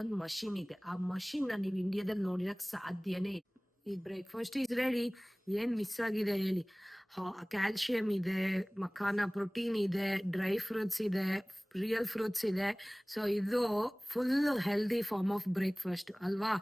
ಒಂದು ಮಷಿನ್ ಇದೆ. ಆ ಮಷಿನ್ ನ ನೀವು ಇಂಡಿಯಾದಲ್ಲಿ ನೋಡಿರಕ್ ಸಾಧ್ಯನೇ ಇಲ್ಲ. ಈ ಬ್ರೇಕ್ಫಾಸ್ಟ್ ಈಸ್ ರೆಡಿ. ಏನ್ ಮಿಸ್ ಆಗಿದೆ ಹೇಳಿ? ಕ್ಯಾಲ್ಸಿಯಂ ಇದೆ, ಮಖಾನ ಪ್ರೋಟೀನ್ ಇದೆ, ಡ್ರೈ ಫ್ರೂಟ್ಸ್ ಇದೆ, ರಿಯಲ್ ಫ್ರೂಟ್ಸ್ ಇದೆ. ಸೊ ಇದು full healthy form of breakfast ಅಲ್ವಾ?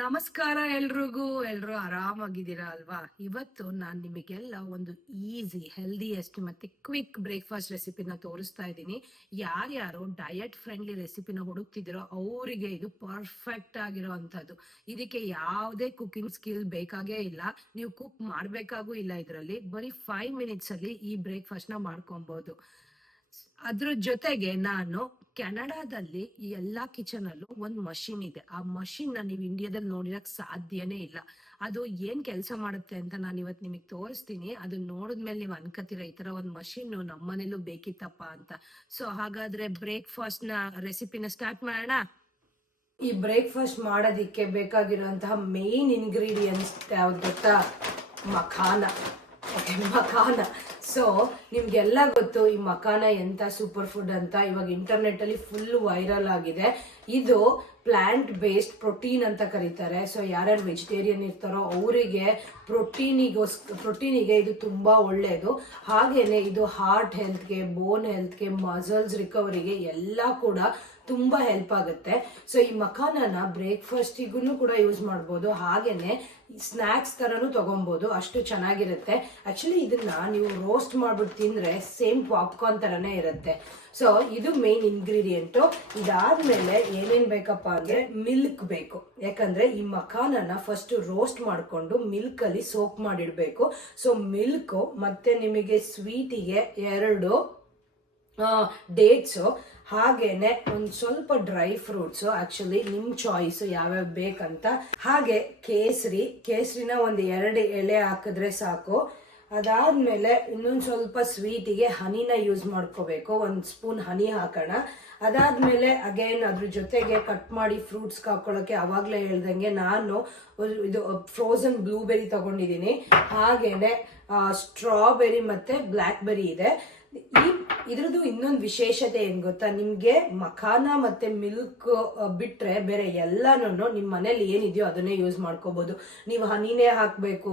ನಮಸ್ಕಾರ ಎಲ್ರಿಗೂ. ಎಲ್ರು ಆರಾಮಾಗಿದ್ದೀರಾ ಅಲ್ವಾ? ಇವತ್ತು ನಾನ್ ನಿಮಗೆಲ್ಲ ಒಂದು ಈಸಿ, ಹೆಲ್ದಿಯೆಸ್ಟ್ ಮತ್ತೆ ಕ್ವಿಕ್ ಬ್ರೇಕ್ಫಾಸ್ಟ್ ರೆಸಿಪಿನ ತೋರಿಸ್ತಾ ಇದ್ದೀನಿ. ಯಾರ್ಯಾರು ಡಯಟ್ ಫ್ರೆಂಡ್ಲಿ ರೆಸಿಪಿನ ಹುಡುಕ್ತಿದ್ದೀರೋ ಅವರಿಗೆ ಇದು ಪರ್ಫೆಕ್ಟ್ ಆಗಿರೋ ಅಂತದ್ದು. ಇದಕ್ಕೆ ಯಾವುದೇ ಕುಕಿಂಗ್ ಸ್ಕಿಲ್ ಬೇಕಾಗೇ ಇಲ್ಲ, ನೀವು ಕುಕ್ ಮಾಡ್ಬೇಕಾಗೂ ಇಲ್ಲ. ಇದರಲ್ಲಿ ಬರೀ 5 ಮಿನಿಟ್ಸ್ ಅಲ್ಲಿ ಈ ಬ್ರೇಕ್ಫಾಸ್ಟ್ ನ ಮಾಡ್ಕೊಬಹುದು. ಅದ್ರ ಜೊತೆಗೆ ನಾನು ಕೆನಡಾದಲ್ಲಿ ಈ ಎಲ್ಲಾ ಕಿಚನ್ ಅಲ್ಲೂ ಒಂದ್ ಮಷಿನ್ ಇದೆ. ಆ ಮಷಿನ್ ನ ನೀವು ಇಂಡಿಯಾದಲ್ಲಿ ನೋಡಿರಕ್ ಸಾಧ್ಯನೇ ಇಲ್ಲ. ಅದು ಏನ್ ಕೆಲಸ ಮಾಡುತ್ತೆ ಅಂತ ನಾನು ಇವತ್ತು ನಿಮಗೆ ತೋರಿಸ್ತೀನಿ. ಅದು ನೋಡಿದ್ಮೇಲೆ ನೀವು ಅನ್ಕೋತೀರ ಈ ತರ ಒಂದ್ ಮಷಿನ್ ನಮ್ಮನೇಲೂ ಬೇಕಿತ್ತಪ್ಪ ಅಂತ. ಸೊ ಹಾಗಾದ್ರೆ ಬ್ರೇಕ್ಫಾಸ್ಟ್ ನ ರೆಸಿಪಿನ ಸ್ಟಾರ್ಟ್ ಮಾಡೋಣ. ಈ ಬ್ರೇಕ್ಫಾಸ್ಟ್ ಮಾಡೋದಿಕ್ಕೆ ಬೇಕಾಗಿರುವಂತಹ ಮೇನ್ ಇಂಗ್ರೀಡಿಯೆಂಟ್ಸ್ ಯಾವ್ದು ಗೊತ್ತಾ? ಮಖಾನ. ಮಖಾನ. ಸೊ ನಿಮ್ಗೆಲ್ಲ ಗೊತ್ತು ಈ ಮಖಾನ ಎಂತ ಸೂಪರ್ ಫುಡ್ ಅಂತ. ಇವಾಗ ಇಂಟರ್ನೆಟ್ ಅಲ್ಲಿ ಫುಲ್ ವೈರಲ್ ಆಗಿದೆ. ಇದು ಪ್ಲಾಂಟ್ ಬೇಸ್ಡ್ ಪ್ರೋಟೀನ್ ಅಂತ ಕರೀತಾರೆ. ಸೊ ಯಾರ್ಯಾರು ವೆಜಿಟೇರಿಯನ್ ಇರ್ತಾರೋ ಅವರಿಗೆ ಪ್ರೋಟೀನಿಗೆ ಇದು ತುಂಬಾ ಒಳ್ಳೆಯದು. ಹಾಗೇನೆ ಇದು ಹಾರ್ಟ್ ಹೆಲ್ತ್ಗೆ, ಬೋನ್ ಹೆಲ್ತ್ಗೆ, ಮಸಲ್ಸ್ ರಿಕವರಿಗೆ ಎಲ್ಲ ಕೂಡ ತುಂಬಾ ಹೆಲ್ಪ್ ಆಗುತ್ತೆ. ಸೊ ಈ ಮಖಾನನ ಬ್ರೇಕ್ಫಾಸ್ಟಿಗೂ ಕೂಡ ಯೂಸ್ ಮಾಡ್ಬೋದು, ಹಾಗೇನೆ ಸ್ನಾಕ್ಸ್ ತರನು ತಗೊಬಹುದು. ಅಷ್ಟು ಚೆನ್ನಾಗಿರುತ್ತೆ. ಆಕ್ಚುಲಿ ಇದನ್ನ ನೀವು ರೋಸ್ಟ್ ಮಾಡ್ಬಿಟ್ಟು ತಿಂದ್ರೆ ಸೇಮ್ ಪಾಪ್ಕಾರ್ನ್ ತರನೇ ಇರುತ್ತೆ. ಸೊ ಇದು ಮೇನ್ ಇಂಗ್ರೀಡಿಯೆಂಟ್. ಇದಾದ್ಮೇಲೆ ಏನೇನ್ ಬೇಕಪ್ಪ ಅಂದ್ರೆ ಮಿಲ್ಕ್ ಬೇಕು. ಯಾಕಂದ್ರೆ ಈ ಮಖಾನನ ಫಸ್ಟ್ ರೋಸ್ಟ್ ಮಾಡ್ಕೊಂಡು ಮಿಲ್ಕ್ ಅಲ್ಲಿ ಸೋಕ್ ಮಾಡಿಡ್ಬೇಕು. ಸೊ ಮಿಲ್ಕ್ ಮತ್ತೆ ನಿಮಗೆ ಸ್ವೀಟಿಗೆ 2 ಡೇಟ್ಸ್, ಹಾಗೇನೆ ಒಂದ್ ಸ್ವಲ್ಪ ಡ್ರೈ ಫ್ರೂಟ್ಸ್, ಆಕ್ಚುಲಿ ನಿಮ್ ಚಾಯ್ಸ್ ಯಾವ್ಯಾವ ಬೇಕಂತ. ಹಾಗೆ ಕೇಸರಿನ ಒಂದ್ 2 ಎಳೆ ಹಾಕಿದ್ರೆ ಸಾಕು. ಅದಾದ್ಮೇಲೆ ಇನ್ನೊಂದ್ ಸ್ವಲ್ಪ ಸ್ವೀಟಿಗೆ ಹನಿನ ಯೂಸ್ ಮಾಡ್ಕೋಬೇಕು. 1 ಸ್ಪೂನ್ ಹನಿ ಹಾಕೋಣ. ಅದಾದ್ಮೇಲೆ ಅಗೇನ್ ಅದ್ರ ಜೊತೆಗೆ ಕಟ್ ಮಾಡಿ ಫ್ರೂಟ್ಸ್ ಹಾಕೊಳ್ಳೋಕೆ ಅವಾಗ್ಲೇ ಹೇಳ್ದಂಗೆ ನಾನು ಇದು ಫ್ರೋಸನ್ ಬ್ಲೂಬೆರಿ ತಗೊಂಡಿದ್ದೀನಿ. ಹಾಗೇನೆ ಸ್ಟ್ರಾಬೆರಿ ಮತ್ತೆ ಬ್ಲ್ಯಾಕ್ ಬೆರಿ ಇದೆ. ಇದ್ರದ್ದು ಇನ್ನೊಂದು ವಿಶೇಷತೆ ಏನ್ ಗೊತ್ತಾ? ನಿಮ್ಗೆ ಮಖಾನ ಮತ್ತೆ ಮಿಲ್ಕ್ ಬಿಟ್ರೆ ಬೇರೆ ಎಲ್ಲಾನು ನಿಮ್ ಮನೇಲಿ ಏನಿದೆಯೋ ಅದನ್ನೇ ಯೂಸ್ ಮಾಡ್ಕೋಬಹುದು. ನೀವು ಹನಿನೇ ಹಾಕ್ಬೇಕು,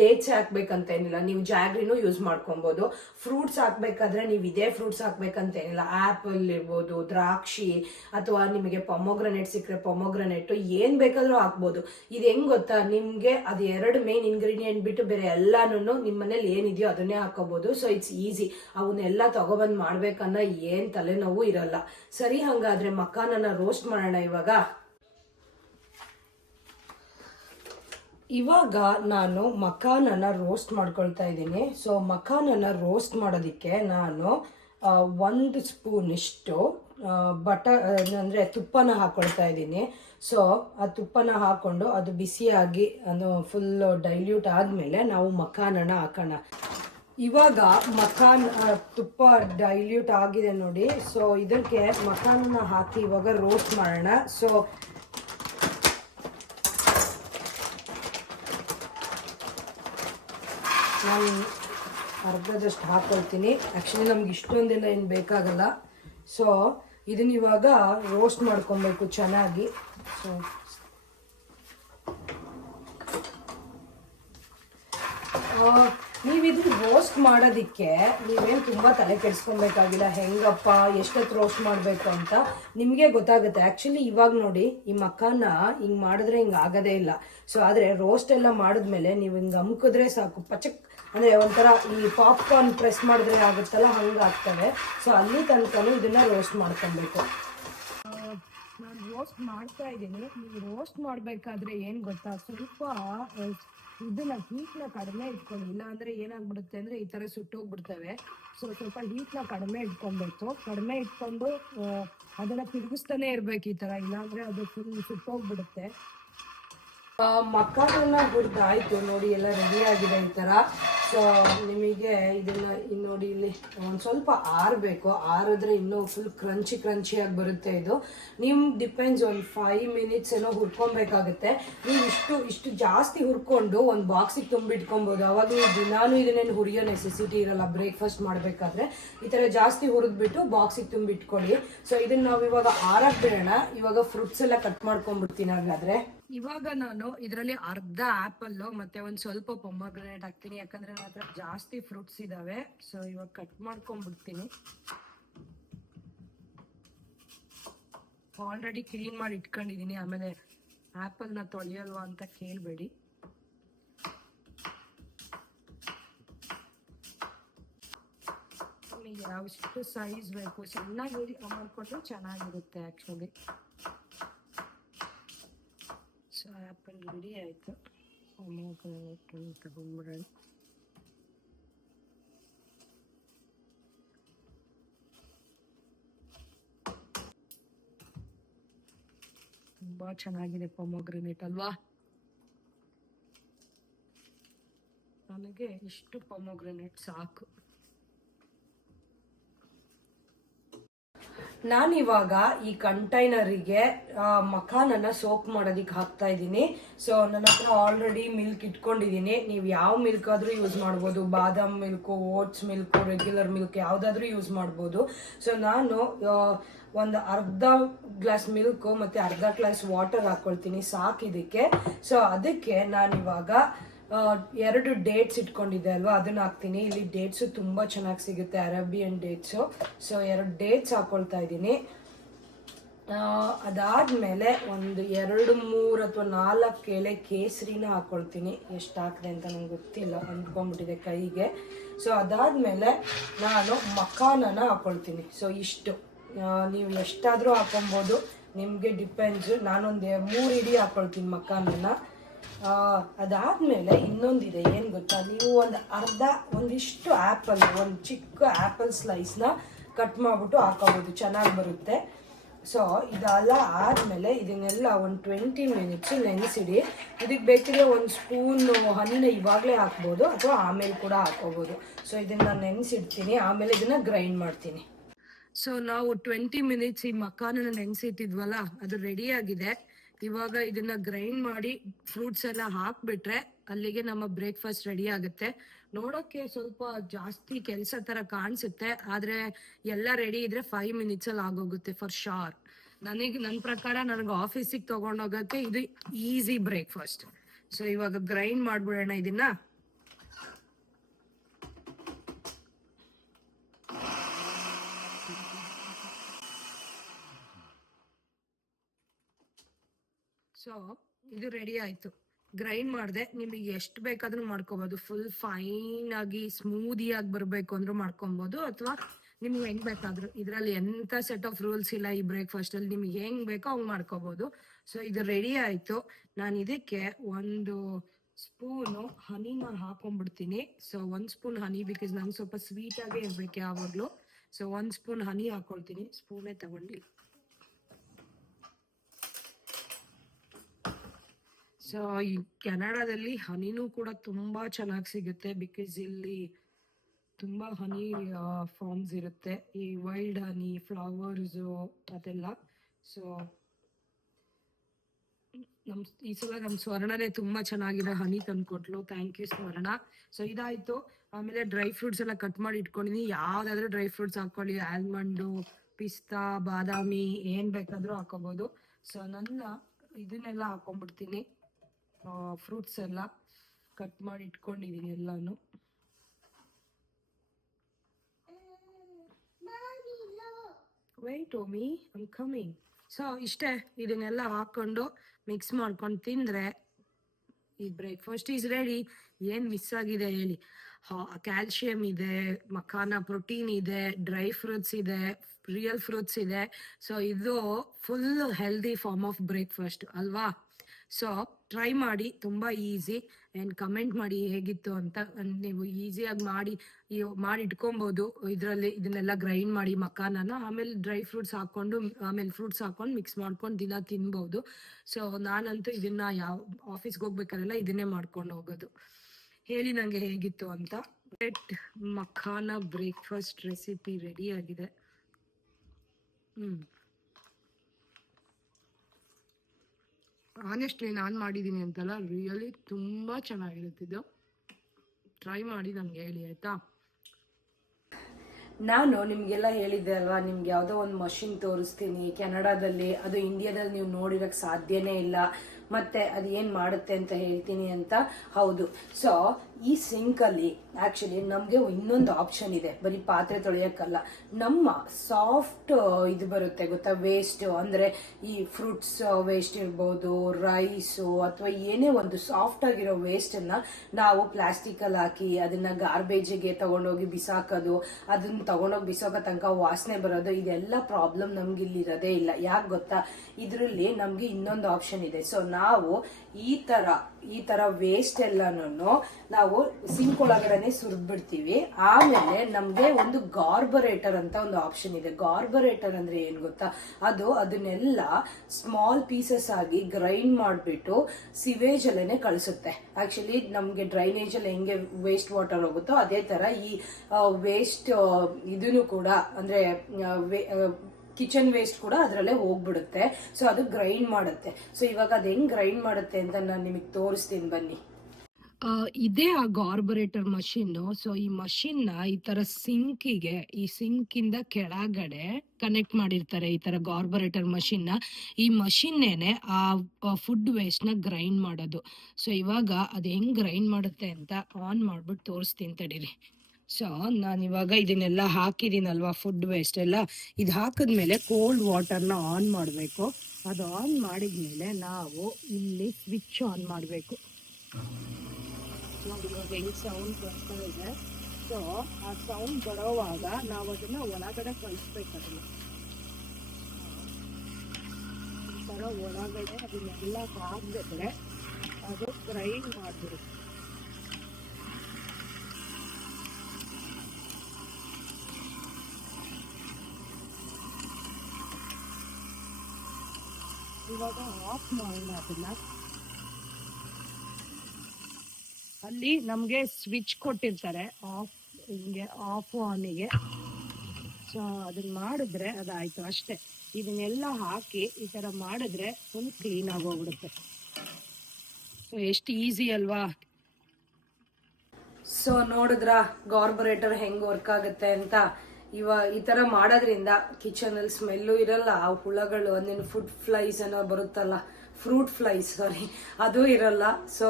ಡೇಟ್ಸ್ ಹಾಕ್ಬೇಕಂತ ಏನಿಲ್ಲ, ನೀವು ಜಾಗ್ರಿನೂ ಯೂಸ್ ಮಾಡ್ಕೊಬಹುದು. ಫ್ರೂಟ್ಸ್ ಹಾಕ್ಬೇಕಾದ್ರೆ ನೀವು ಇದೇ ಫ್ರೂಟ್ಸ್ ಹಾಕ್ಬೇಕಂತ ಏನಿಲ್ಲ. ಆಪಲ್ ಇರ್ಬೋದು, ದ್ರಾಕ್ಷಿ, ಅಥವಾ ನಿಮಗೆ ಪೊಮೊಗ್ರನೇಟ್ ಸಿಕ್ಕರೆ ಪೊಮೊಗ್ರನೇಟ್, ಏನ್ ಬೇಕಾದ್ರೂ ಹಾಕ್ಬೋದು. ಇದು ಹೆಂಗ್ ಗೊತ್ತಾ? ನಿಮ್ಗೆ ಅದು 2 ಮೇನ್ ಇಂಗ್ರೀಡಿಯೆಂಟ್ ಬಿಟ್ಟು ಬೇರೆ ಎಲ್ಲಾನು ನಿಮ್ ಮನೇಲಿ ಏನಿದೆಯೋ ಅದನ್ನೇ ಹಾಕೋಬಹುದು. So it's easy. ಅವನ್ನೆಲ್ಲ ತಗೊಬಂದ್ ಮಾಡ್ಬೇಕನ್ನ ಏನ್ ತಲೆನೋವು ಇರಲ್ಲ. ಸರಿ, ಹಂಗಾದ್ರೆ ಮಖಾನನ ರೋಸ್ಟ್ ಮಾಡೋಣ ಇವಾಗ ನಾನು ಮಖಾನನ ರೋಸ್ಟ್ ಮಾಡ್ಕೊಳ್ತಾ ಇದ್ದೀನಿ. ಸೊ ಮಖಾನನ ರೋಸ್ಟ್ ಮಾಡೋದಿಕ್ಕೆ ನಾನು 1 ಸ್ಪೂನ್ ಇಷ್ಟು ಬಟರ್ ಅಂದ್ರೆ ತುಪ್ಪನ ಹಾಕೊಳ್ತಾ ಇದ್ದೀನಿ. ಸೊ ಆ ತುಪ್ಪನ ಹಾಕೊಂಡು ಅದು ಬಿಸಿಯಾಗಿ ಅದು ಫುಲ್ ಡೈಲ್ಯೂಟ್ ಆದ್ಮೇಲೆ ನಾವು ಮಖಾನನ ಹಾಕೋಣ. ಇವಾಗ ತುಪ್ಪ ಡೈಲ್ಯೂಟ್ ಆಗಿದೆ ನೋಡಿ. ಸೊ ಇದಕ್ಕೆ ಮಖಾನನ ಹಾಕಿ ಇವಾಗ ರೋಸ್ಟ್ ಮಾಡೋಣ. ಸೊ ನಾನು ಅರ್ಧದಷ್ಟು ಹಾಕೊಳ್ತೀನಿ. ಆ್ಯಕ್ಚುಲಿ ನಮ್ಗೆ ಇಷ್ಟೊಂದೆಲ್ಲ ಏನು ಬೇಕಾಗಲ್ಲ. ಸೊ ಇದನ್ನ ಇವಾಗ ರೋಸ್ಟ್ ಮಾಡ್ಕೊಬೇಕು ಚೆನ್ನಾಗಿ. ಸೊ ನೀವಿದು ರೋಸ್ಟ್ ಮಾಡೋದಿಕ್ಕೆ ನೀವೇನು ತುಂಬ ತಲೆ ಕೆಡಿಸ್ಕೊಬೇಕಾಗಿಲ್ಲ. ಹೆಂಗಪ್ಪ ಎಷ್ಟೊತ್ತು ರೋಸ್ಟ್ ಮಾಡಬೇಕು ಅಂತ ನಿಮಗೆ ಗೊತ್ತಾಗುತ್ತೆ. ಆ್ಯಕ್ಚುಲಿ ಇವಾಗ ನೋಡಿ ಈ ಮಖಾನ ಹಿಂಗೆ ಮಾಡಿದ್ರೆ ಹಿಂಗೆ ಆಗೋದೇ ಇಲ್ಲ. ಸೊ ಆದರೆ ರೋಸ್ಟ್ ಎಲ್ಲ ಮಾಡಿದ್ಮೇಲೆ ನೀವು ಹಿಂಗೆ ಅಮ್ಕಿದ್ರೆ ಸಾಕು, ಪಚಕ್ ಅಂದರೆ ಒಂಥರ ಈ ಪಾಪ್ಕಾರ್ನ್ ಪ್ರೆಸ್ ಮಾಡಿದ್ರೆ ಆಗುತ್ತಲ್ಲ ಹಂಗೆ ಆಗ್ತವೆ. ಸೊ ಅಲ್ಲಿ ತನಕನೂ ಇದನ್ನು ರೋಸ್ಟ್ ಮಾಡ್ಕೊಬೇಕು. ನಾನು ರೋಸ್ಟ್ ಮಾಡ್ತಾ ಇದ್ದೀನಿ. ನೀವು ರೋಸ್ಟ್ ಮಾಡಬೇಕಾದ್ರೆ ಏನು ಗೊತ್ತಾ, ಸ್ವಲ್ಪ ಇದನ್ನ ಹೀಟ್ನ ಕಡಿಮೆ ಇಟ್ಕೊಳ್ಳಿ. ಇಲ್ಲ ಅಂದ್ರೆ ಏನಾಗ್ಬಿಡುತ್ತೆ ಅಂದ್ರೆ ಈ ತರ ಸುಟ್ಟೋಗ್ಬಿಡ್ತವೆ. ಸೊ ಸ್ವಲ್ಪ ಹೀಟ್ನ ಕಡಿಮೆ ಇಟ್ಕೊಬೇಕು. ಕಡಿಮೆ ಇಟ್ಕೊಂಡು ಅದನ್ನ ತಿರುಗಿಸ್ತಾನೆ ಇರ್ಬೇಕು ಈ ತರ, ಇಲ್ಲಾಂದ್ರೆ ಅದು ಫುಲ್ ಸುಟ್ಟೋಗ್ಬಿಡುತ್ತೆ. ಮಖಾನನ ಹುರಿದಾಯ್ತು ನೋಡಿ, ಎಲ್ಲ ರೆಡಿ ಆಗಿದೆ ಈ ತರ. ಸೊ ನಿಮಗೆ ಇದನ್ನ ನೋಡಿ ಇಲ್ಲಿ ಒಂದು ಸ್ವಲ್ಪ ಆರಬೇಕು, ಆರಿದ್ರೆ ಇನ್ನೂ ಫುಲ್ ಕ್ರಂಚಿಯಾಗಿ ಬರುತ್ತೆ ಇದು. ನಿಮ್ ಡಿಪೆಂಡ್ಸ್, ಒಂದು 5 ಮಿನಿಟ್ಸ್ ಏನೋ ಹುರ್ಕೊಬೇಕಾಗುತ್ತೆ. ನೀವು ಇಷ್ಟು ಜಾಸ್ತಿ ಹುರ್ಕೊಂಡು ಒಂದು ಬಾಕ್ಸಿಗೆ ತುಂಬಿಟ್ಕೊಬೋದು. ಅವಾಗ ನೀವು ದಿನಾನು ಇದನ್ನೇನು ಹುರಿಯೋ ನೆಸೆಸಿಟಿ ಇರಲ್ಲ. ಬ್ರೇಕ್ಫಾಸ್ಟ್ ಮಾಡಬೇಕಾದ್ರೆ ಈ ಥರ ಜಾಸ್ತಿ ಹುರಿದ್ಬಿಟ್ಟು ಬಾಕ್ಸಿಗೆ ತುಂಬಿಟ್ಕೊಳ್ಳಿ. ಸೊ ಇದನ್ನ ನಾವು ಇವಾಗ ಆರಕ್ಕೆ ಬಿಡೋಣ. ಇವಾಗ ಫ್ರೂಟ್ಸ್ ಎಲ್ಲ ಕಟ್ ಮಾಡ್ಕೊಂಡ್ಬಿಡ್ತೀನಿ. ಹಾಗಾದ್ರೆ ಇವಾಗ ನಾನು ಇದರಲ್ಲಿ ಅರ್ಧ ಆಪಲ್ ಮತ್ತೆ ಒಂದು ಸ್ವಲ್ಪ ಪೊಮಗ್ರೆನೇಟ್ ಹಾಕ್ತೀನಿ, ಯಾಕಂದ್ರೆ ನನ್ನ ಹತ್ರ ಜಾಸ್ತಿ ಫ್ರೂಟ್ಸ್ ಇದಾವೆ. ಸೊ ಇವಾಗ ಕಟ್ ಮಾಡ್ಕೊಂಡ್ಬಿಡ್ತೀನಿ. ಆಲ್ರೆಡಿ ಕ್ಲೀನ್ ಮಾಡಿ ಇಟ್ಕೊಂಡಿದೀನಿ. ಆಮೇಲೆ ಆಪಲ್ನ ತೊಳೆಯಲ್ವಾ ಅಂತ ಕೇಳಬೇಡಿ. ನಿಮಗೆ ಯಾವಷ್ಟು ಸೈಜ್ ಬೇಕು ಚೆನ್ನಾಗಿ ಮಾಡ್ಕೊಟ್ರೆ ಚೆನ್ನಾಗಿರುತ್ತೆ ಆ್ಯಕ್ಚುಲಿ. ಸೊ ಆ್ಯಪಲ್ ರೆಡಿ ಆಯಿತು. ತಗೊಂಡ್ಬಿಡೋಣ. ತುಂಬ ಚೆನ್ನಾಗಿದೆ ಪೊಮೊಗ್ರೆನೇಟ್ ಅಲ್ವಾ? ನನಗೆ ಇಷ್ಟು ಪೊಮೊಗ್ರೆನೇಟ್ ಸಾಕು. ನಾನಿವಾಗ ಈ ಕಂಟೈನರಿಗೆ ಮಖಾನನ್ನ ಸೋಕ್ ಮಾಡೋದಿಕ್ಕೆ ಹಾಕ್ತಾ ಇದ್ದೀನಿ. ಸೊ ನನ್ನ ಹತ್ರ ಆಲ್ರೆಡಿ ಮಿಲ್ಕ್ ಇಟ್ಕೊಂಡಿದ್ದೀನಿ. ನೀವು ಯಾವ ಮಿಲ್ಕ್ ಆದರೂ ಯೂಸ್ ಮಾಡ್ಬೋದು. ಬಾದಾಮ್ milk, oats milk, regular milk ಯಾವುದಾದ್ರೂ ಯೂಸ್ ಮಾಡ್ಬೋದು. ಸೊ ನಾನು ಒಂದು ಅರ್ಧ ಗ್ಲಾಸ್ ಮಿಲ್ಕು ಮತ್ತು ಅರ್ಧ ಗ್ಲಾಸ್ ವಾಟರ್ ಹಾಕ್ಕೊಳ್ತೀನಿ ಸಾಕಿದಕ್ಕೆ. ಸೊ ಅದಕ್ಕೆ ನಾನಿವಾಗ 2 ಡೇಟ್ಸ್ ಇಟ್ಕೊಂಡಿದ್ದೆ ಅಲ್ವಾ, ಅದನ್ನ ಹಾಕ್ತೀನಿ. ಇಲ್ಲಿ ಡೇಟ್ಸು ತುಂಬ ಚೆನ್ನಾಗಿ ಸಿಗುತ್ತೆ, ಅರೇಬಿಯನ್ ಡೇಟ್ಸು. ಸೊ 2 ಡೇಟ್ಸ್ ಹಾಕೊಳ್ತಾ ಇದ್ದೀನಿ. ಅದಾದ್ಮೇಲೆ ಒಂದು 2, 3 ಅಥವಾ 4 ಎಲೆ ಕೇಸರಿನ ಹಾಕೊಳ್ತೀನಿ. ಎಷ್ಟು ಹಾಕಿದೆ ಅಂತ ನಂಗೆ ಗೊತ್ತಿಲ್ಲ, ಅಂದ್ಕೊಂಡ್ಬಿಟ್ಟಿದೆ ಕೈಗೆ. ಸೊ ಅದಾದ್ಮೇಲೆ ನಾನು ಮಖಾನನ ಹಾಕೊಳ್ತೀನಿ. ಸೊ ಇಷ್ಟು ನೀವು ಎಷ್ಟಾದರೂ ಹಾಕೊಬೋದು, ನಿಮಗೆ ಡಿಪೆಂಡ್ಸ್. ನಾನೊಂದು 3 ಇಡೀ ಹಾಕೊಳ್ತೀನಿ ಮಖಾನನ. ಅದಾದ್ಮೇಲೆ ಇನ್ನೊಂದಿದೆ, ಏನು ಗೊತ್ತಾ, ನೀವು ಒಂದಿಷ್ಟು ಆ್ಯಪಲ್, ಒಂದು ಚಿಕ್ಕ ಆ್ಯಪಲ್ ಸ್ಲೈಸ್ನ ಕಟ್ ಮಾಡಿಬಿಟ್ಟು ಹಾಕೋಬೋದು, ಚೆನ್ನಾಗಿ ಬರುತ್ತೆ. ಸೊ ಇದೆಲ್ಲ ಆದಮೇಲೆ ಇದನ್ನೆಲ್ಲ ಒಂದು 20 ಮಿನಿಟ್ಸ್ ನೆನೆಸಿಡಿ. ಇದಕ್ಕೆ ಬೇಕಿದ್ರೆ 1 ಸ್ಪೂನ್ ಹನಿನ ಇವಾಗಲೇ ಹಾಕ್ಬೋದು ಅಥವಾ ಆಮೇಲೆ ಕೂಡ ಹಾಕೋಬೋದು. ಸೊ ಇದನ್ನು ನೆನೆಸಿಡ್ತೀನಿ, ಆಮೇಲೆ ಇದನ್ನು ಗ್ರೈಂಡ್ ಮಾಡ್ತೀನಿ. ಸೊ ನಾವು 20 ಮಿನಿಟ್ಸ್ ಈ ಮಖಾನನ ನೆನೆಸಿಟ್ಟಿದ್ವಲ್ಲ, ಅದು ರೆಡಿಯಾಗಿದೆ. ಇವಾಗ ಇದನ್ನ ಗ್ರೈಂಡ್ ಮಾಡಿ ಫ್ರೂಟ್ಸ್ ಎಲ್ಲ ಹಾಕ್ಬಿಟ್ರೆ ಅಲ್ಲಿಗೆ ನಮ್ಮ ಬ್ರೇಕ್ಫಾಸ್ಟ್ ರೆಡಿ ಆಗುತ್ತೆ. ನೋಡೋಕ್ಕೆ ಸ್ವಲ್ಪ ಜಾಸ್ತಿ ಕೆಲಸ ತರ ಕಾಣಿಸುತ್ತೆ, ಆದ್ರೆ ಎಲ್ಲ ರೆಡಿ ಇದ್ರೆ 5 ಮಿನಿಟ್ಸ್ ಅಲ್ಲಿ ಆಗೋಗುತ್ತೆ ಫಾರ್ ಶೋರ್. ನನ್ನ ಪ್ರಕಾರ ನನಗೆ ಆಫೀಸಿಗೆ ತಗೊಂಡೋಗಕ್ಕೆ ಇದು ಈಸಿ ಬ್ರೇಕ್ಫಾಸ್ಟ್. ಸೊ ಇವಾಗ ಗ್ರೈಂಡ್ ಮಾಡ್ಬಿಡೋಣ ಇದನ್ನ. ಸೊ ಇದು ರೆಡಿ ಆಯ್ತು, ಗ್ರೈಂಡ್ ಮಾಡಿದೆ. ನಿಮಗೆ ಎಷ್ಟು ಬೇಕಾದ್ರೂ ಮಾಡ್ಕೋಬಹುದು. ಫುಲ್ ಫೈನ್ ಆಗಿ ಸ್ಮೂದಿಯಾಗಿ ಬರಬೇಕು ಅಂದ್ರೂ ಮಾಡ್ಕೊಬಹುದು, ಅಥವಾ ನಿಮ್ಗೆ ಹೆಂಗ್ ಬೇಕಾದ್ರು. ಇದರಲ್ಲಿ ಎಂತ ಸೆಟ್ ಆಫ್ ರೂಲ್ಸ್ ಇಲ್ಲ ಈ ಬ್ರೇಕ್ಫಾಸ್ಟ್ ಅಲ್ಲಿ, ನಿಮ್ಗೆ ಹೆಂಗ್ ಬೇಕೋ ಹಂಗ್ ಮಾಡ್ಕೋಬಹುದು. ಸೊ ಇದು ರೆಡಿ ಆಯ್ತು. ನಾನು ಇದಕ್ಕೆ 1 ಸ್ಪೂನು ಹನಿನ ಹಾಕೊಂಡ್ಬಿಡ್ತೀನಿ. ಸೊ 1 ಸ್ಪೂನ್ ಹನಿ, ಬಿಕಾಸ್ ನಂಗೆ ಸ್ವಲ್ಪ ಸ್ವೀಟ್ ಆಗೇ ಇರ್ಬೇಕು ಯಾವಾಗ್ಲೂ. ಸೊ 1 ಸ್ಪೂನ್ ಹನಿ ಹಾಕೊಳ್ತೀನಿ. ಸ್ಪೂನೇ ತಗೊಂಡು. ಸೊ ಈ ಕೆನಡಾದಲ್ಲಿ ಹನಿನೂ ಕೂಡ ತುಂಬಾ ಚೆನ್ನಾಗಿ ಸಿಗುತ್ತೆ, ಬಿಕಾಸ್ ಇಲ್ಲಿ ತುಂಬಾ ಹನಿ ಫಾರ್ಮ್ಸ್ ಇರುತ್ತೆ, ಈ ವೈಲ್ಡ್ ಹನಿ, ಫ್ಲವರ್ಸು ಅದೆಲ್ಲ. ಸೊ ಈ ಸಲ ನಮ್ಮ ಸ್ವರ್ಣನೇ ತುಂಬಾ ಚೆನ್ನಾಗಿದೆ ಹನಿ ತಂದ್ಕೊಟ್ಲು. ಥ್ಯಾಂಕ್ ಯು ಸ್ವರ್ಣ. ಸೊ ಇದಾಯ್ತು. ಆಮೇಲೆ ಡ್ರೈ ಫ್ರೂಟ್ಸ್ ಎಲ್ಲ ಕಟ್ ಮಾಡಿ ಇಟ್ಕೊಂಡಿನಿ. ಯಾವ್ದಾದ್ರು ಡ್ರೈ ಫ್ರೂಟ್ಸ್ ಹಾಕೊಳ್ಳಿ, ಆಲ್ಮಂಡು, ಪಿಸ್ತಾ, ಬಾದಾಮಿ, ಏನ್ ಬೇಕಾದ್ರೂ ಹಾಕೋಬಹುದು. ಸೊ ಇದನ್ನೆಲ್ಲ ಹಾಕೊಂಡ್ಬಿಡ್ತೀನಿ. ಫ್ರೂಟ್ಸ್ ಎಲ್ಲ ಕಟ್ ಮಾಡಿ ಇಟ್ಕೊಂಡಿದ್ದೀನಿ ಎಲ್ಲಾನು. ವೇಟ್ ಓಮಿ, ಐಮ್ ಕಮಿಂಗ್. ಸೊ ಇಷ್ಟೇ, ಇದನ್ನೆಲ್ಲ ಹಾಕೊಂಡು ಮಿಕ್ಸ್ ಮಾಡ್ಕೊಂಡು ತಿಂದ್ರೆ ಈ ಬ್ರೇಕ್ಫಾಸ್ಟ್ ಈಸ್ ರೆಡಿ. ಏನ್ ಮಿಸ್ ಆಗಿದೆ ಹೇಳಿ? ಕ್ಯಾಲ್ಶಿಯಂ ಇದೆ, ಮಖಾನ ಪ್ರೋಟೀನ್ ಇದೆ, ಡ್ರೈ ಫ್ರೂಟ್ಸ್ ಇದೆ, ರಿಯಲ್ ಫ್ರೂಟ್ಸ್ ಇದೆ. ಸೊ ಇದು full healthy form of breakfast ಅಲ್ವಾ? ಸೊ ಟ್ರೈ ಮಾಡಿ, ತುಂಬಾ ಈಸಿ. ಆ್ಯಂಡ್ ಕಮೆಂಟ್ ಮಾಡಿ ಹೇಗಿತ್ತು ಅಂತ. ನೀವು ಈಸಿಯಾಗಿ ಮಾಡಿ ಇಟ್ಕೊಬೋದು. ಇದನ್ನೆಲ್ಲ ಗ್ರೈಂಡ್ ಮಾಡಿ ಮಖಾನನ, ಆಮೇಲೆ ಡ್ರೈ ಫ್ರೂಟ್ಸ್ ಹಾಕೊಂಡು, ಆಮೇಲೆ ಫ್ರೂಟ್ಸ್ ಹಾಕೊಂಡು ಮಿಕ್ಸ್ ಮಾಡ್ಕೊಂಡು ದಿನ ತಿನ್ಬೋದು. ಸೊ ನಾನಂತೂ ಇದನ್ನ ಆಫೀಸ್ಗೆ ಹೋಗ್ಬೇಕಾದ್ರೆಲ್ಲ ಇದನ್ನೇ ಮಾಡ್ಕೊಂಡು ಹೋಗೋದು. ಹೇಳಿ ನನಗೆ ಹೇಗಿತ್ತು ಅಂತ. ಮಖಾನ ಬ್ರೇಕ್ಫಾಸ್ಟ್ ರೆಸಿಪಿ ರೆಡಿ ಆಗಿದೆ. ಆನೆಸ್ಟ್ಲಿ ನಾನು ಮಾಡಿದ್ದೀನಿ ಅಂತಲ್ಲ, ರಿಯಲಿ ತುಂಬ ಚೆನ್ನಾಗಿರುತ್ತಿದ್ದು. ಟ್ರೈ ಮಾಡಿ ನನಗೆ ಹೇಳಿ ಆಯಿತಾ. ನಾನು ನಿಮಗೆಲ್ಲ ಹೇಳಿದ್ದೆ ಅಲ್ವಾ, ನಿಮ್ಗೆ ಯಾವುದೋ ಒಂದು ಮಷಿನ್ ತೋರಿಸ್ತೀನಿ ಕೆನಡಾದಲ್ಲಿ, ಅದು ಇಂಡಿಯಾದಲ್ಲಿ ನೀವು ನೋಡಿರೋಕ್ಕೆ ಸಾಧ್ಯನೇ ಇಲ್ಲ, ಮತ್ತೆ ಅದು ಏನು ಮಾಡುತ್ತೆ ಅಂತ ಹೇಳ್ತೀನಿ ಅಂತ. ಹೌದು, ಸೊ ಈ ಸಿಂಕಲ್ಲಿ ಆ್ಯಕ್ಚುಲಿ ನಮಗೆ ಇನ್ನೊಂದು ಆಪ್ಷನ್ ಇದೆ, ಬರೀ ಪಾತ್ರೆ ತೊಳೆಯೋಕ್ಕಲ್ಲ. ನಮ್ಮ ಸಾಫ್ಟ್ ಇದು ಬರುತ್ತೆ ಗೊತ್ತಾ, ವೇಸ್ಟ್ ಅಂದರೆ ಈ ಫ್ರೂಟ್ಸ್ ವೇಸ್ಟ್ ಇರ್ಬೋದು, ರೈಸು ಅಥವಾ ಏನೇ ಒಂದು ಸಾಫ್ಟ್ ಆಗಿರೋ ವೇಸ್ಟನ್ನು ನಾವು ಪ್ಲಾಸ್ಟಿಕಲ್ಲಿ ಹಾಕಿ ಅದನ್ನು ಗಾರ್ಬೇಜಿಗೆ ತಗೊಂಡೋಗಿ ಬಿಸಾಕೋದು, ಅದನ್ನ ತಗೊಂಡೋಗಿ ಬಿಸಾಕೋ ತನಕ ವಾಸನೆ ಬರೋದು, ಇದೆಲ್ಲ ಪ್ರಾಬ್ಲಮ್ ನಮ್ಗೆ ಇಲ್ಲಿ ಇರೋದೇ ಇಲ್ಲ. ಯಾಕೆ ಗೊತ್ತಾ, ಇದರಲ್ಲಿ ನಮಗೆ ಇನ್ನೊಂದು ಆಪ್ಷನ್ ಇದೆ. ಸೊ ನಾವು ಈ ತರ ವೇಸ್ಟ್ ಎಲ್ಲಾನು ನಾವು ಸಿಂಕ್ ಒಳಗಡೆನೆ ಸುರಿದ್ಬಿಡ್ತೀವಿ. ಆಮೇಲೆ ನಮ್ಗೆ ಒಂದು ಗಾರ್ಬರೇಟರ್ ಅಂತ ಒಂದು ಆಪ್ಷನ್ ಇದೆ. ಗಾರ್ಬರೇಟರ್ ಅಂದ್ರೆ ಏನ್ ಗೊತ್ತಾ, ಅದನ್ನೆಲ್ಲ ಸ್ಮಾಲ್ ಪೀಸಸ್ ಆಗಿ ಗ್ರೈಂಡ್ ಮಾಡಿಬಿಟ್ಟು ಸಿವೇಜ್ ಅಲ್ಲೇನೆ ಕಳಿಸುತ್ತೆ. ಆಕ್ಚುಲಿ ನಮ್ಗೆ ಡ್ರೈನೇಜ್ ಅಲ್ಲಿ ಹೆಂಗೆ ವೇಸ್ಟ್ ವಾಟರ್ ಹೋಗುತ್ತೋ ಅದೇ ತರ ಈ ವೇಸ್ಟ್ ಇದನ್ನು ಕೂಡ ಅಂದ್ರೆ ಕಿಚನ್ ವೇಸ್ಟ್ ಕೂಡ ಅದರಲ್ಲೇ ಹೋಗ್ಬಿಡುತ್ತೆ. ಸೊ ಅದು ಗ್ರೈಂಡ್ ಮಾಡುತ್ತೆ. ಸೊ ಇವಾಗ ಅದು ಹೆಂಗ್ ಗ್ರೈಂಡ್ ಮಾಡುತ್ತೆ ಅಂತ ನಾನು ನಿಮಗೆ ತೋರಿಸ್ತೀನಿ ಬನ್ನಿ. ಇದೇ ಆ ಗಾರ್ಬರೇಟರ್ ಮಷಿನ್. ಸೊ ಈ ಮಷಿನ್ ನ ಈ ತರ ಸಿಂಕಿಗೆ, ಈ ಸಿಂಕ್ ಇಂದ ಕೆಳಗಡೆ ಕನೆಕ್ಟ್ ಮಾಡಿರ್ತಾರೆ ಈ ತರ ಗಾರ್ಬರೇಟರ್ ಮಷಿನ್ ನ. ಈ ಮಷಿನ್ನೇನೆ ಆ ಫುಡ್ ವೇಸ್ಟ್ ನ ಗ್ರೈಂಡ್ ಮಾಡೋದು. ಸೊ ಇವಾಗ ಅದು ಹೆಂಗ್ ಗ್ರೈಂಡ್ ಮಾಡುತ್ತೆ ಅಂತ ಆನ್ ಮಾಡ್ಬಿಟ್ಟು ತೋರಿಸ್ತೀನಿ ತಡೀರಿ. ಸೊ ನಾನು ಇವಾಗ ಇದನ್ನೆಲ್ಲ ಹಾಕಿದ್ದೀನಲ್ವಾ, ಫುಡ್ ವೇಸ್ಟ್ ಎಲ್ಲ, ಇದು ಹಾಕಿದ್ಮೇಲೆ ಕೋಲ್ಡ್ ವಾಟರ್ನ ಆನ್ ಮಾಡಬೇಕು. ಅದು ಆನ್ ಮಾಡಿದ್ಮೇಲೆ ನಾವು ಇಲ್ಲಿ ಸ್ವಿಚ್ ಆನ್ ಮಾಡಬೇಕು. ನೋಡಿ ಇವಾಗ ಹೆಂಗ್ ಸೌಂಡ್ ಬರ್ತಾ ಇದೆ. ಸೊ ಆ ಸೌಂಡ್ ಬರೋವಾಗ ನಾವು ಅದನ್ನ ಒಳಗಡೆ ಕಳಿಸ್ಬೇಕಲ್ಲ, ಈ ಥರ ಒಳಗಡೆ ಅದನ್ನೆಲ್ಲ ಹಾಕ್ಬಿಟ್ರೆ ಅದು ಗ್ರೈಂಡ್ ಮಾಡಿಬಿಡುತ್ತೆ. ಇವಾಗ ಆಫ್ ಮಾಡೋಣ ಅದನ್ನ. ಅಲ್ಲಿ ನಮ್ಗೆ ಸ್ವಿಚ್ ಕೊಟ್ಟಿರ್ತಾರೆ ಆಫ್, ಹಿಂಗೆ ಆಫ್ ಆನಿಗೆ. ಸೊ ಅದನ್ನ ಮಾಡಿದ್ರೆ ಅದಾಯ್ತು ಅಷ್ಟೇ. ಇದನ್ನೆಲ್ಲ ಹಾಕಿ ಈ ತರ ಮಾಡಿದ್ರೆ ಫುಲ್ ಕ್ಲೀನ್ ಆಗೋಗ್ಬಿಡುತ್ತೆ. ಸೊ ಎಷ್ಟು ಈಸಿ ಅಲ್ವಾ. ಸೊ ನೋಡಿದ್ರ ಗಾರ್ಬರೇಟರ್ ಹೆಂಗ್ ವರ್ಕ್ ಆಗುತ್ತೆ ಅಂತ. ಈ ತರ ಮಾಡೋದ್ರಿಂದ ಕಿಚನ್ ಅಲ್ಲಿ ಸ್ಮೆಲ್ಲು ಇರಲ್ಲ, ಆ ಹುಳಗಳು ಅಂದೇನು ಫುಡ್ ಫ್ಲೈಸ್ ಅನ್ನೋ ಬರುತ್ತಲ್ಲ, ಫ್ರೂಟ್ ಫ್ಲೈಸ್ ಸಾರಿ, ಅದು ಇರಲ್ಲ. ಸೊ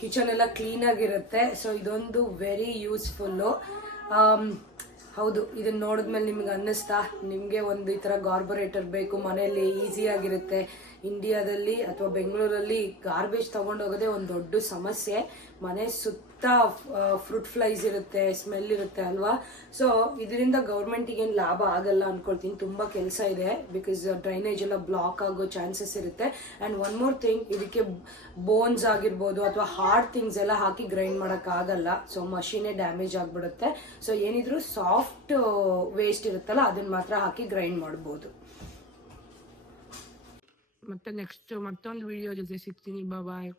ಕಿಚನ್ ಎಲ್ಲ ಕ್ಲೀನ್ ಆಗಿರುತ್ತೆ. ಸೊ ಇದೊಂದು ವೆರಿ ಯೂಸ್ಫುಲ್ಲು. ಹೌದು, ಇದನ್ನ ನೋಡಿದ್ಮೇಲೆ ನಿಮ್ಗೆ ಅನ್ನಿಸ್ತಾ ನಿಮಗೆ ಒಂದು ಈ ಥರ ಗಾರ್ಬರೇಟರ್ ಬೇಕು ಮನೆಯಲ್ಲಿ, ಈಸಿ ಆಗಿರುತ್ತೆ. ಇಂಡಿಯಾದಲ್ಲಿ ಅಥವಾ ಬೆಂಗಳೂರಲ್ಲಿ ಗಾರ್ಬೇಜ್ ತಗೊಂಡೋಗೋದೇ ಒಂದು ದೊಡ್ಡ ಸಮಸ್ಯೆ. ಮನೆ ಸುತ್ತ ಫ್ರೂಟ್ ಫ್ಲೈಸ್ ಇರುತ್ತೆ, ಸ್ಮೆಲ್ ಇರುತ್ತೆ ಅಲ್ವಾ. ಸೊ ಇದರಿಂದ ಗೌರ್ಮೆಂಟಿಗೆ ಏನು ಲಾಭ ಆಗಲ್ಲ ಅನ್ಕೊಳ್ತೀನಿ, ತುಂಬ ಕೆಲಸ ಇದೆ. ಬಿಕಾಸ್ ಡ್ರೈನೇಜ್ ಎಲ್ಲ ಬ್ಲಾಕ್ ಆಗೋ ಚಾನ್ಸಸ್ ಇರುತ್ತೆ. ಆ್ಯಂಡ್ ಒನ್ ಮೋರ್ ಥಿಂಗ್, ಇದಕ್ಕೆ ಬೋನ್ಸ್ ಆಗಿರ್ಬೋದು ಅಥವಾ ಹಾರ್ಡ್ ಥಿಂಗ್ಸ್ ಎಲ್ಲ ಹಾಕಿ ಗ್ರೈಂಡ್ ಮಾಡೋಕ್ಕಾಗಲ್ಲ. ಸೊ ಮಷೀನೇ ಡ್ಯಾಮೇಜ್ ಆಗಿಬಿಡುತ್ತೆ. ಸೊ ಏನಿದ್ರು ಸಾಫ್ಟ್ ವೇಸ್ಟ್ ಇರುತ್ತಲ್ಲ ಅದನ್ನ ಮಾತ್ರ ಹಾಕಿ ಗ್ರೈಂಡ್ ಮಾಡ್ಬೋದು. ಮತ್ತೆ ನೆಕ್ಸ್ಟ್ ಮತ್ತೊಂದು ವಿಡಿಯೋ ಜೊತೆ ಸಿಗ್ತೀನಿ. ಬಾಯ್.